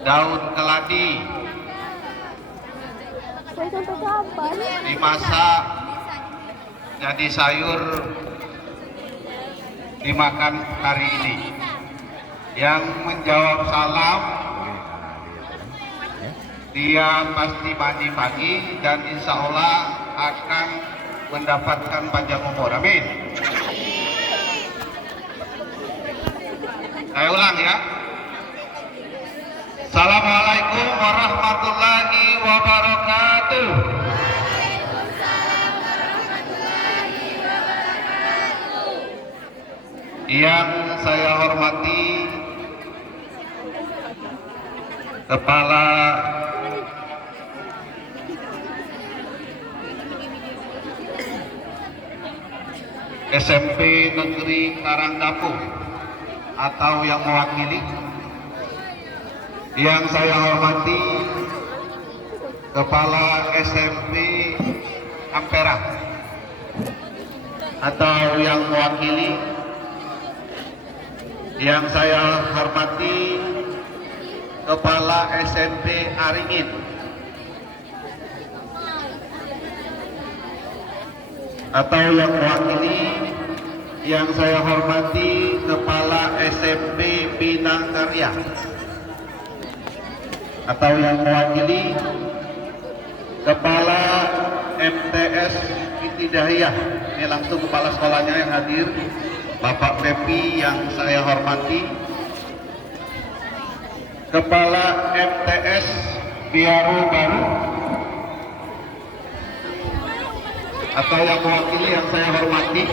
daun keladi dimasak jadi sayur dimakan hari ini. Yang menjawab salam dia pasti mandi pagi dan insya Allah akan mendapatkan panjang umur. Amin. Saya ulang ya. Assalamualaikum warahmatullahi wabarakatuh. Yang saya hormati Kepala SMP Negeri Karangdapu atau yang mewakili, yang saya hormati Kepala SMP Ampera atau yang mewakili, yang saya hormati Kepala SMP Aringin, atau yang mewakili, yang saya hormati Kepala SMP Bina Karya, atau yang mewakili Kepala MTS Ibtidaiyah. Ini langsung kepala sekolahnya yang hadir, Bapak Pepi yang saya hormati. Kepala MTS Biaru Baru, atau yang mewakili yang saya hormati.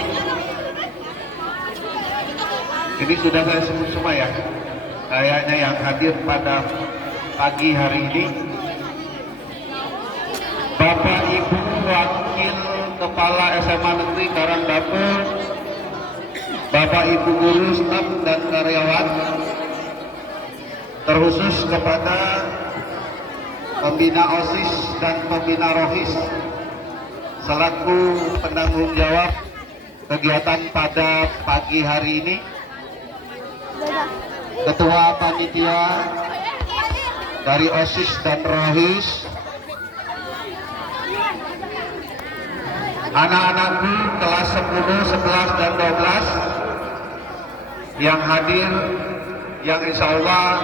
Ini sudah saya sebut semua ya, kayaknya yang hadir pada pagi hari ini. Bapak Ibu Wakil Kepala SMA Negeri Karangdapu, Bapak Ibu guru, staf dan karyawan, terkhusus kepada pembina OSIS dan pembina ROHIS selaku penanggung jawab kegiatan pada pagi hari ini, Ketua Panitia dari OSIS dan ROHIS, anak-anakku kelas 10, 11, dan 12 yang hadir, yang insya Allah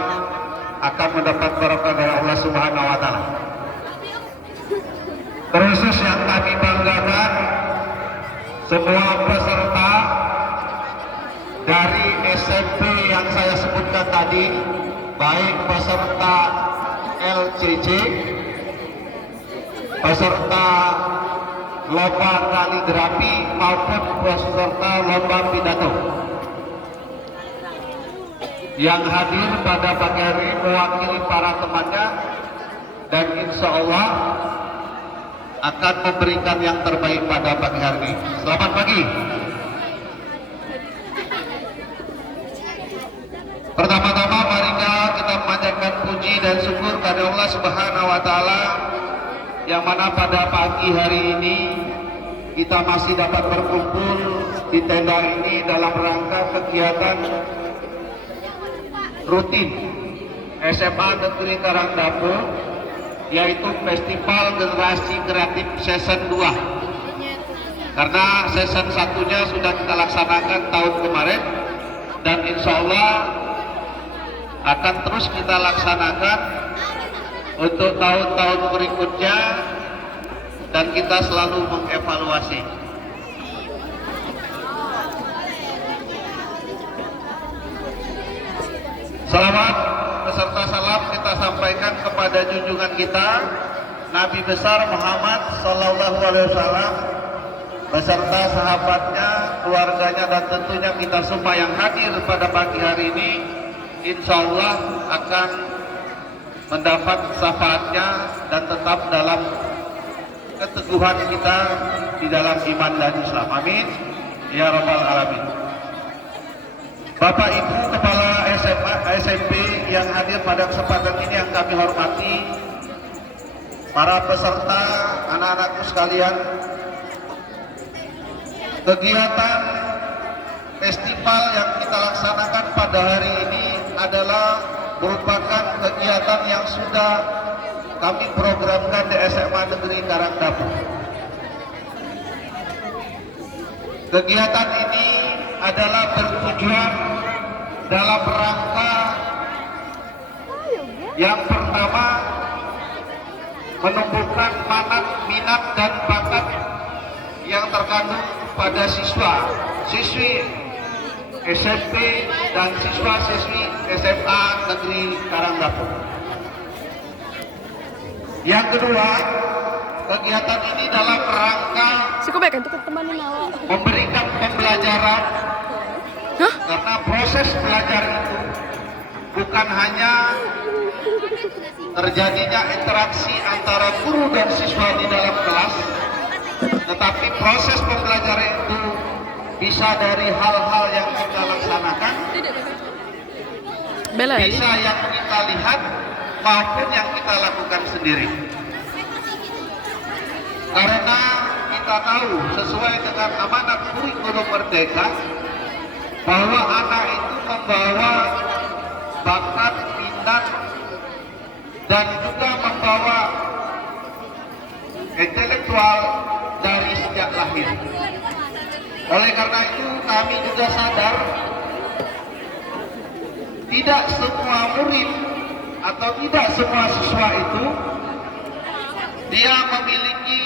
akan mendapat berkah dari Allah Subhanahu wa Ta'ala. Terkhusus yang kami banggakan, semua peserta dari SMP yang saya sebutkan tadi, baik peserta LCC, peserta lomba kaligrafi maupun peserta lomba pidato, yang hadir pada pagi hari mewakili para temannya dan insya Allah akan memberikan yang terbaik pada pagi hari ini. Selamat pagi. Pertama-tama mari kita memanjatkan puji dan syukur kepada Allah Subhanahu wa Ta'ala, yang mana pada pagi hari ini kita masih dapat berkumpul di tenda ini dalam rangka kegiatan rutin SMA Negeri Karangdapu, yaitu Festival Generasi Kreatif Season 2. Karena season 1-nya sudah kita laksanakan tahun kemarin, dan insya Allah akan terus kita laksanakan untuk tahun-tahun berikutnya, dan kita selalu mengevaluasi. Selamat beserta salam kita sampaikan kepada junjungan kita Nabi besar Muhammad Sallallahu Alaihi Wasallam beserta sahabatnya, keluarganya, dan tentunya kita semua yang hadir pada pagi hari ini, insya Allah akan mendapat syafaatnya dan tetap dalam keteguhan kita di dalam iman dan Islam. Amin ya rabbal alamin. Bapak Ibu Kepala SMA, SMP yang hadir pada kesempatan ini yang kami hormati, para peserta, anak-anakku sekalian, kegiatan festival yang kita laksanakan pada hari ini adalah merupakan kegiatan yang sudah kami programkan di SMA Negeri Karangdapu. Kegiatan ini adalah bertujuan dalam rangka yang pertama menumbuhkan minat dan bakat yang terkandung pada siswi SMP dan siswa-siswi SMA Negeri Karangdapu. Yang kedua, kegiatan ini dalam rangka memberikan pembelajaran, karena proses belajar itu bukan hanya terjadinya interaksi antara guru dan siswa di dalam kelas, tetapi proses pembelajaran itu bisa dari hal-hal yang kita laksanakan, bisa yang kita lihat maupun yang kita lakukan sendiri. Karena kita tahu sesuai dengan amanat kurikulum Merdeka bahwa anak itu membawa bakat, minat, dan juga membawa intelektual dari sejak lahir. Oleh karena itu kami juga sadar tidak semua murid atau tidak semua siswa itu dia memiliki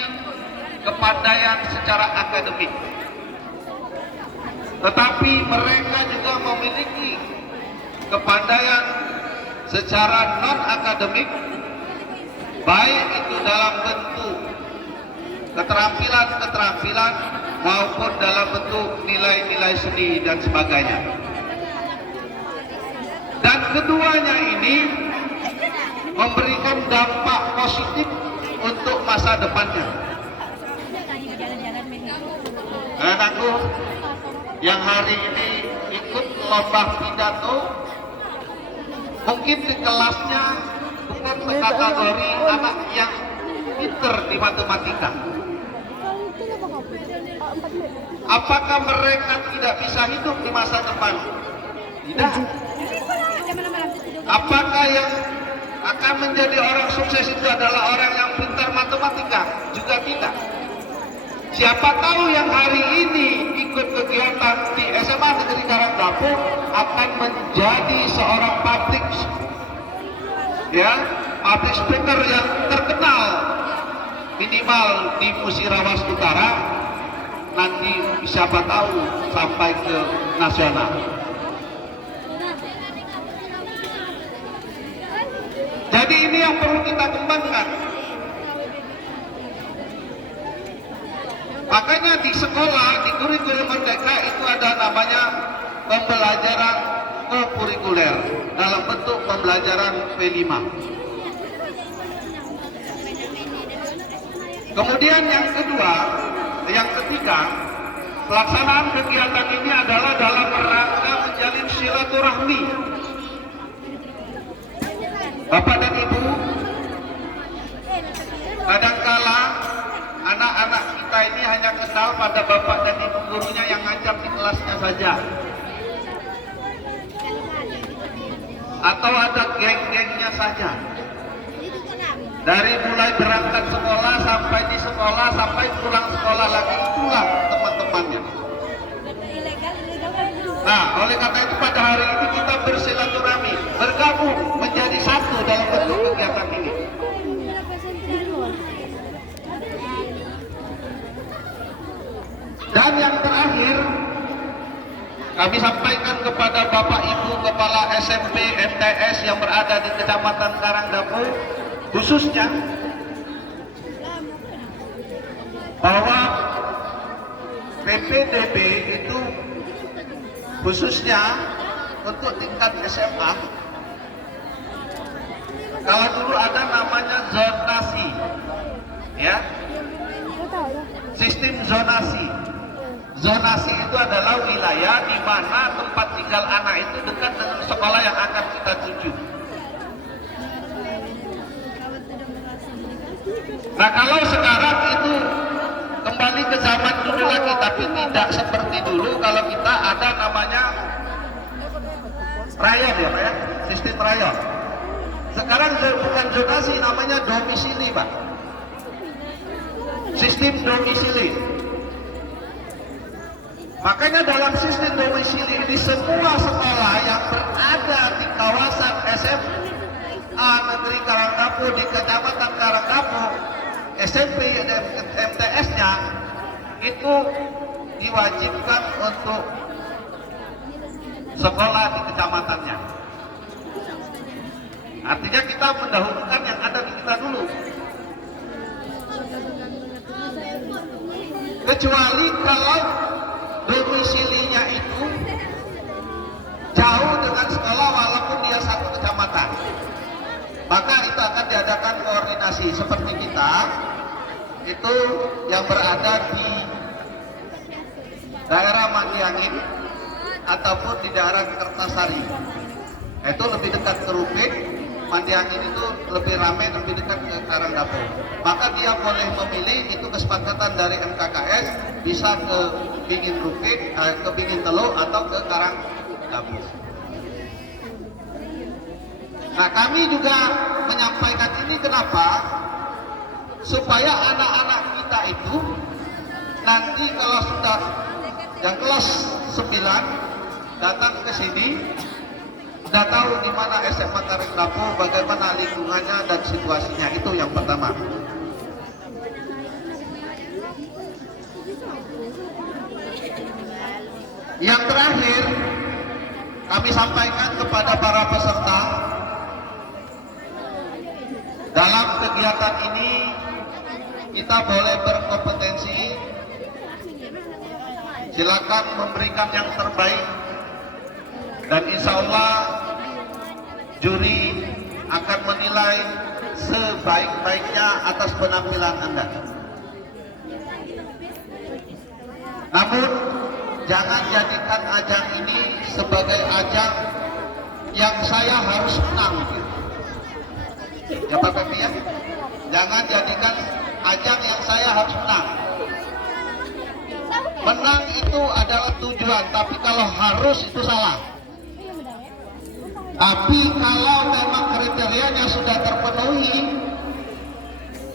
kepandaian secara akademik, tetapi mereka juga memiliki kepandaian secara non-akademik, baik itu dalam bentuk keterampilan maupun dalam bentuk nilai-nilai seni dan sebagainya. Dan keduanya ini memberikan dampak positif untuk masa depannya. Anakku yang hari ini ikut lomba pidato, mungkin di kelasnya bukan kategori anak yang pinter di matematika. Apakah mereka tidak bisa hidup di masa depan? Tidak. Apakah yang akan menjadi orang sukses itu adalah orang yang pintar matematika? Juga tidak. Siapa tahu yang hari ini ikut kegiatan di SMA Negeri Karangdapu akan menjadi seorang public speaker yang terkenal, minimal di Musirawas Utara, nanti siapa tahu sampai ke nasional. Jadi ini yang perlu kita kembangkan. Makanya di sekolah, di kurikulum Merdeka itu ada namanya pembelajaran kokurikuler dalam bentuk pembelajaran P5. Kemudian yang ketiga, pelaksanaan kegiatan ini adalah dalam rangka menjalin silaturahmi. Bapak dan Ibu, kadangkala anak-anak kita ini hanya kenal pada bapak dan ibu gurunya yang ngajar di kelasnya saja, atau ada geng-gengnya saja. Dari mulai berangkat sekolah sampai di sekolah, sampai pulang sekolah lagi, itulah teman-temannya. Nah, oleh karena itu pada hari ini kita bersilaturahmi, bergabung menjadi satu dalam bentuk kegiatan ini. Dan yang terakhir, kami sampaikan kepada Bapak Ibu Kepala SMP MTS yang berada di Kecamatan Karangdapu, khususnya bahwa PPDB itu khususnya untuk tingkat SMA, kalau dulu ada namanya zonasi, ya, sistem zonasi. Zonasi itu adalah wilayah di mana tempat tinggal anak itu dekat dengan sekolah yang akan kita tuju. Nah, kalau sekarang itu kembali ke zaman dulu lagi, tapi tidak seperti dulu. Kalau kita ada namanya rayon, ya Pak ya, sistem rayon. Sekarang bukan zonasi, namanya domisili, Pak. Sistem domisili. Makanya dalam sistem domisili ini semua sekolah yang berada di kawasan SMA Negeri Karangdapu di Kecamatan Karangdapu, SMP dan MTS-nya itu diwajibkan untuk sekolah di kecamatannya. Artinya kita mendahulukan yang ada di kita dulu. Kecuali kalau domisilinya itu jauh dengan sekolah walaupun dia satu kecamatan, maka itu akan diadakan koordinasi seperti kita itu yang berada di daerah Mandiangin ataupun di daerah Kertasari, itu lebih dekat ke Rupit. Mandiangin itu lebih ramai, lebih dekat ke Karangdapu, maka dia boleh memilih. Itu kesepakatan dari MKKS, bisa ke Bingin Rupit, ke Bingin Teluk atau ke Karangdapu. Nah, kami juga menyampaikan ini kenapa? Supaya anak-anak kita itu nanti kalau sudah yang kelas 9 datang ke sini, sudah tahu di mana SMA Karangdapu, bagaimana lingkungannya dan situasinya. Itu yang pertama. Yang terakhir, kami sampaikan kepada para peserta, dalam kegiatan ini kita boleh berkompetensi, silakan memberikan yang terbaik, dan insya Allah juri akan menilai sebaik-baiknya atas penampilan Anda. Namun jangan jadikan ajang ini sebagai ajang yang saya harus menang. Ya Pak Pepi ya, jangan jadikan ajang yang saya harus menang. Menang itu adalah tujuan, tapi kalau harus itu salah. Tapi kalau memang kriterianya sudah terpenuhi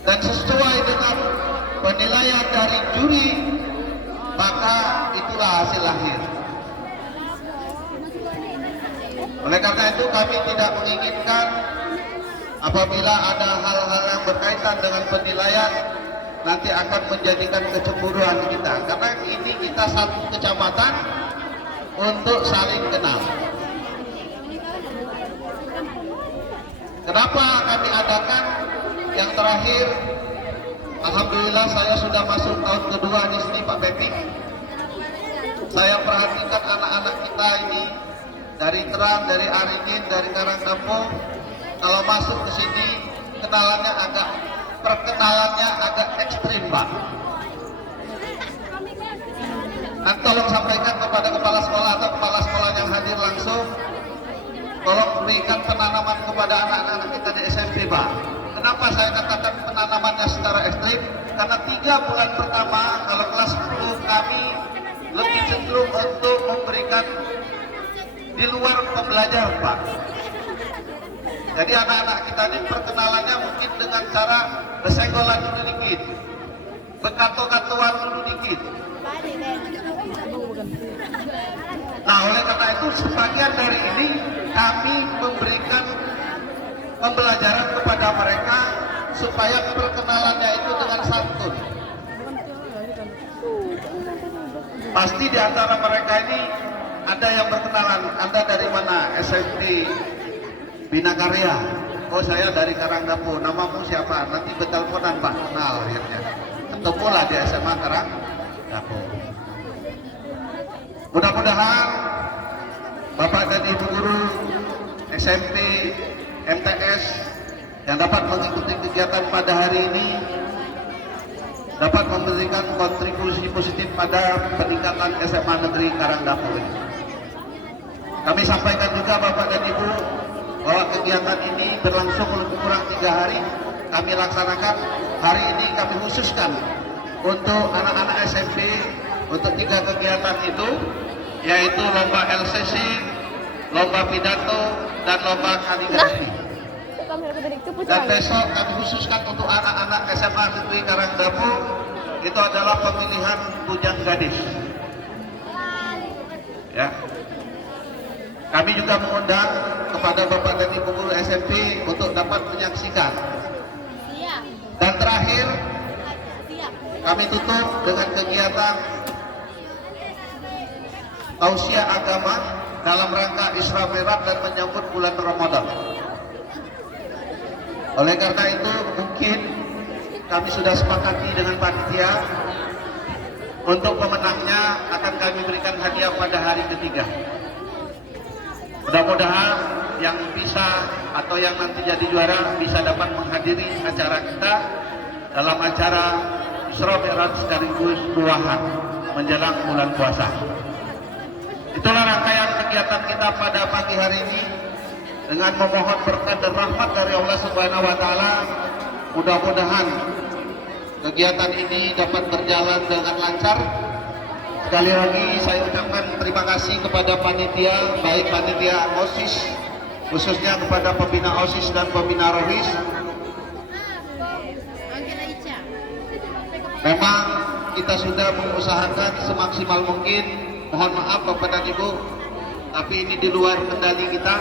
dan sesuai dengan penilaian dari juri, maka itulah hasil akhir. Oleh karena itu kami tidak menginginkan apabila ada hal-hal yang berkaitan dengan penilaian nanti akan menjadikan kecemburuan kita, karena ini kita satu kecamatan untuk saling kenal. Kenapa kami adakan yang terakhir? Alhamdulillah saya sudah masuk tahun kedua di sini Pak Pepi. Saya perhatikan anak-anak kita ini dari Terang, dari Aringin, dari Karangdapu, kalau masuk ke sini perkenalannya agak ekstrim, Pak. Dan tolong sampaikan kepada kepala sekolah atau kepala sekolah yang hadir langsung, tolong berikan penanaman kepada anak-anak kita di SMP, Pak. Kenapa saya katakan penanamannya secara ekstrim? Karena 3 bulan pertama kalau kelas 10 kami lebih cenderung untuk memberikan di luar pembelajar, Pak. Jadi anak-anak kita ini perkenalannya mungkin dengan cara bersenggolan dulu dikit, bekato-katoan dulu dikit. Nah, oleh karena itu sebagian dari ini kami memberikan pembelajaran kepada mereka supaya perkenalannya itu dengan santun. Pasti di antara mereka ini ada yang berkenalan, Anda dari mana? SMP Bina Karya. Oh, saya dari Karangdapu. Namamu siapa? Nanti beteleponan, Pak. Kenal akhirnya. Ketemulah di SMA Karangdapu. Mudah-mudahan Bapak dan Ibu guru SMP, MTS yang dapat mengikuti kegiatan pada hari ini dapat memberikan kontribusi positif pada peningkatan SMA Negeri Karangdapu ini. Kami sampaikan juga Bapak dan Ibu bahwa kegiatan ini berlangsung lebih kurang 3 hari. Kami laksanakan hari ini, kami khususkan untuk anak-anak SMP untuk 3 kegiatan itu, yaitu lomba LCC, lomba pidato, dan lomba kaligrafi. Dan besok kami khususkan untuk anak-anak SMA Negeri Karangdapu, itu adalah pemilihan bujang gadis. Ya. Kami juga mengundang kepada Bapak dan Ibu guru SMP untuk dapat menyaksikan. Dan terakhir, kami tutup dengan kegiatan tausiah agama dalam rangka Isra Mi'raj dan menyambut bulan Ramadan. Oleh karena itu, mungkin kami sudah sepakati dengan panitia untuk pemenangnya akan kami berikan hadiah pada hari ketiga. Mudah-mudahan yang bisa atau yang nanti jadi juara bisa dapat menghadiri acara kita dalam acara Isra Mi'raj sekaligus buahan menjelang bulan puasa. Itulah rangkaian kegiatan kita pada pagi hari ini dengan memohon berkat dan rahmat dari Allah Subhanahu wa taala. Mudah-mudahan kegiatan ini dapat berjalan dengan lancar. Sekali lagi saya ucapkan terima kasih kepada panitia, baik panitia OSIS, khususnya kepada pembina OSIS dan pembina ROHIS. Memang kita sudah mengusahakan semaksimal mungkin, mohon maaf Bapak dan Ibu, tapi ini di luar kendali kita.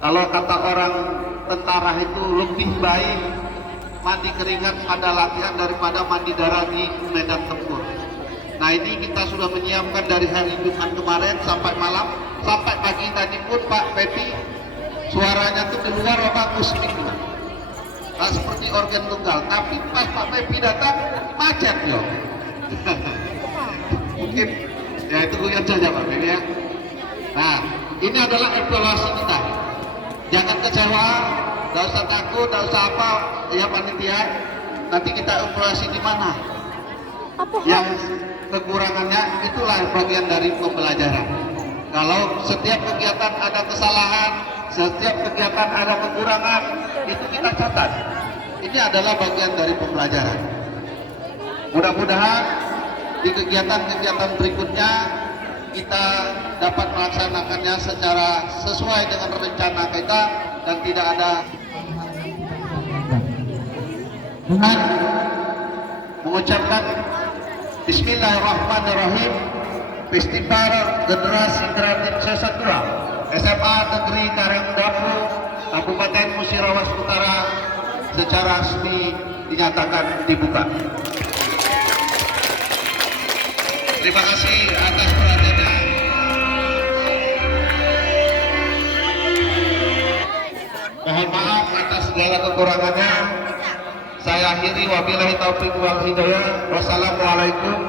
Kalau kata orang tentara itu lebih baik mandi keringat pada latihan daripada mandi darah di medan tempur. Nah, ini kita sudah menyiapkan dari hari Jumat kemarin sampai malam, sampai pagi tadi pun Pak Pepi suaranya tuh di luar bagus gitu. Nah, seperti organ tunggal, tapi pas Pak Pepi datang macet loh. Mungkin ya itu guyon saja Pak Pepi ya. Nah, ini adalah evaluasi kita. Jangan kecewa, tidak usah takut, tidak usah apa ya panitia. Nanti kita evaluasi di mana. Yang kekurangannya itulah bagian dari pembelajaran. Kalau setiap kegiatan ada kesalahan, setiap kegiatan ada kekurangan, itu kita catat. Ini adalah bagian dari pembelajaran. Mudah-mudahan di kegiatan-kegiatan berikutnya kita dapat melaksanakannya secara sesuai dengan rencana kita dan tidak ada dengan mengucapkan Bismillahirrahmanirrahim. Festival Generasi Kreatif Sesatria SMA Negeri Karangdapu Kabupaten Musirawas Utara secara resmi dinyatakan dibuka. Terima kasih atas perhatiannya. Mohon maaf atas segala kekurangannya. Saya akhiri, wabillahi taufiq wal hidayah. Wassalamualaikum